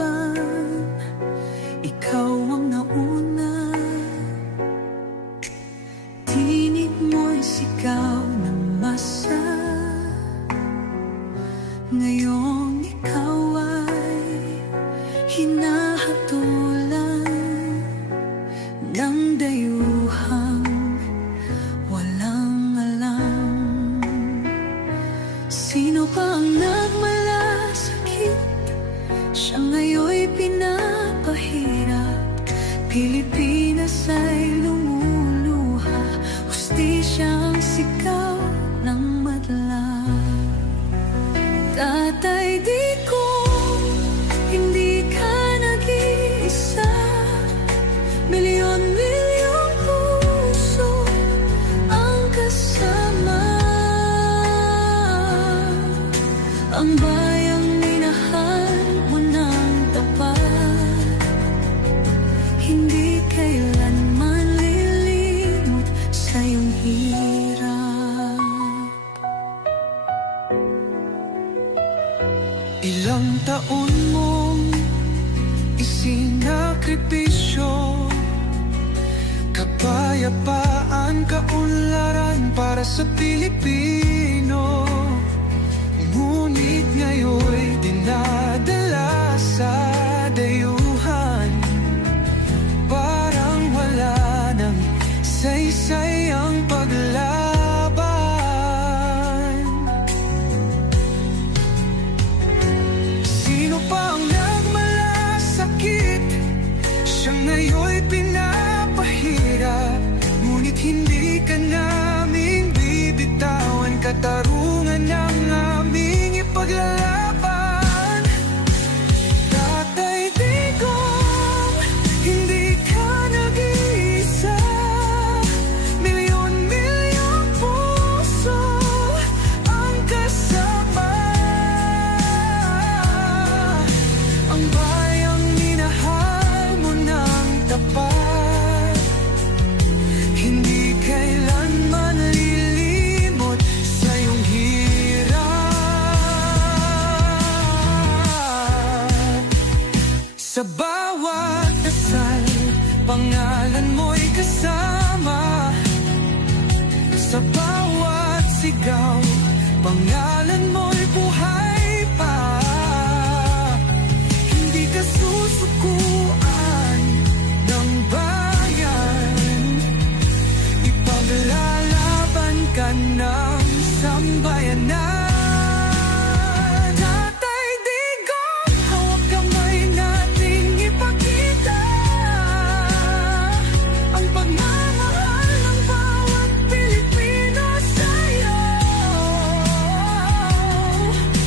laban, ikaw ang nauna. Tinig mo'y sigaw ng masa. Ngayong ikaw ay hinahatulan ng dayuhang walang alam. Sino pa ang nagmalasakit? Siya ngayon'y pinapahirap. Pilipinas ay lumuluha, hustisya ang sigaw ng madla. Tatay, di ko hindi ka nag-iisa. Milyon-milyong puso ang kasama. Ang bayang minahal mo ng tapat, hindi kailanman lilimot sa iyong hirap. Ilang taon mong isinakripisyo, kapayapaan, kaunlaran para sa Pilipino. Ngunit ngayon'y dinadala sa dayuhan, parang wala nang saysay ang paglaban. Sino pa ang nagmalasakit? Siya ngayon'y pinapahirap. Ngunit hindi ka naming bibitawan, katarungan ng aming ipaglalaban. Tatay Digong, hindi ka nag-iisa. Milyon-milyong puso ang kasama. Ang bayang minahal mo ng tapat, hindi kailanman lilimot sa iyong hirap. Sa bawat dasal, pangalan mo'y kasama. Sa bawat sigaw, pangalan mo'y buhay pa. Hindi ka susukuan ng bayan, ipaglalaban ka ng sambayanan. Tatay Digong, hawak kamay nating ipakita ang pagmamahal ng bawat Pilipino sa'yo.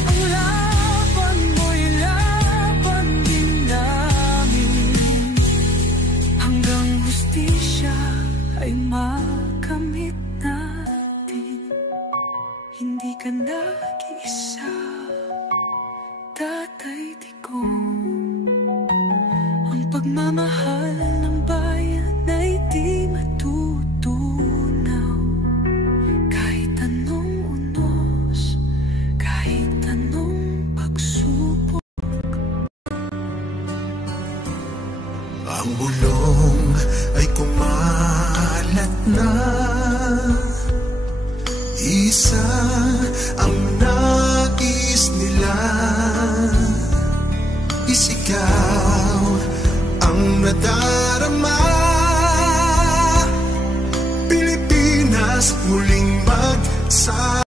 Ang laban mo'y laban din namin, hanggang hustisya ay makamit natin. Hindi ka nag-iisa, Tatay Digong. Ang pagmamahal ng bayan ay di matutunaw, kahit anong unos, kahit anong pagsubok. Ang bulong ay kumalat na, isa ang nais nila. Isigaw ang nadarama, Pilipinas muling magsasama.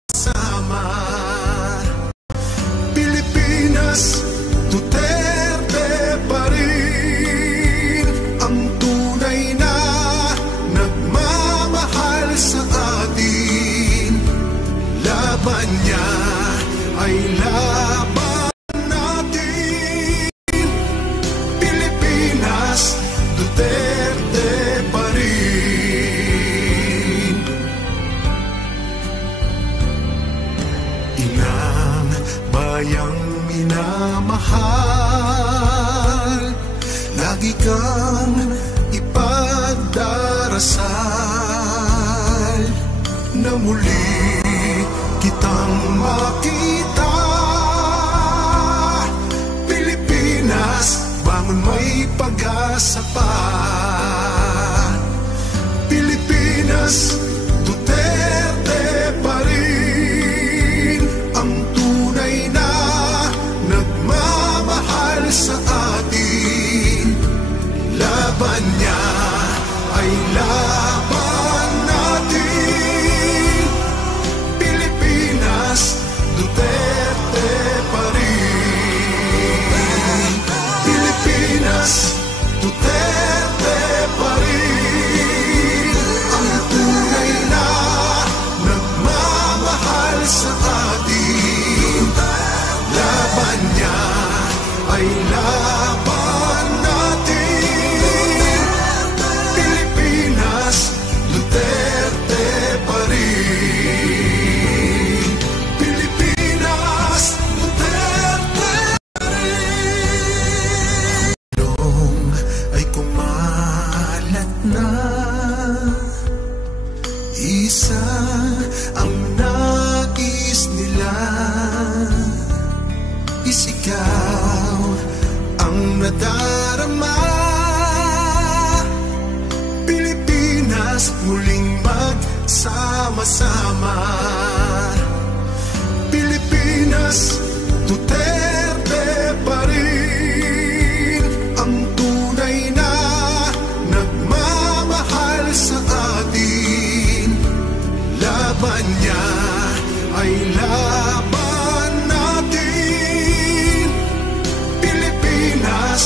Pilipinas, Duterte pa rin ang tunay na nagmamahal sa atin. Laban niya ay laban natin. Pilipinas, Duterte pa rin. Inang bayang minamahal, lagi kang ipagdarasal na muli kitang makita. Pilipinas, bangon may pag-asa pa. Pilipinas, Duterte pa rin ang tunay na nagmamahal sa atin. Laban niya ay laban natin. Pilipinas, Duterte pa rin. Pilipinas, Duterte pa rin ang tunay na nagmamahal sa atin. Laban niya ay laban natin. Pilipinas, Duterte pa rin. Pilipinas, Duterte pa rin. Noong ay kumalat na, isa ang nais nila. Isigaw ang nadarama. Pilipinas, muling magsama-sama. Pilipinas, Duterte pa rin ang tunay na nagmamahal sa atin. Laban niya ay laban natin. Pilipinas,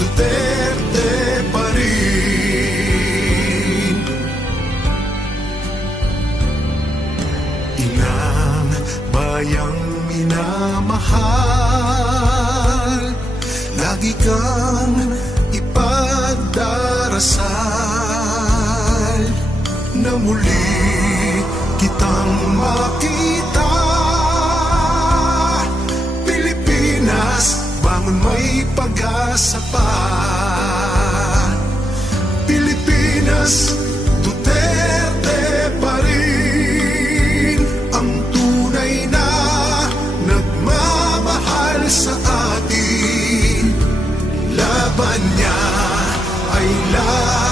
Duterte pa rin. Inang bayang minamahal, lagi kang ipagdarasal na muli kitang makita. Pilipinas, bangon may pag-asa pa. Pilipinas, Duterte pa rin ang tunay na nagmamahal sa atin. Laban niya ay laban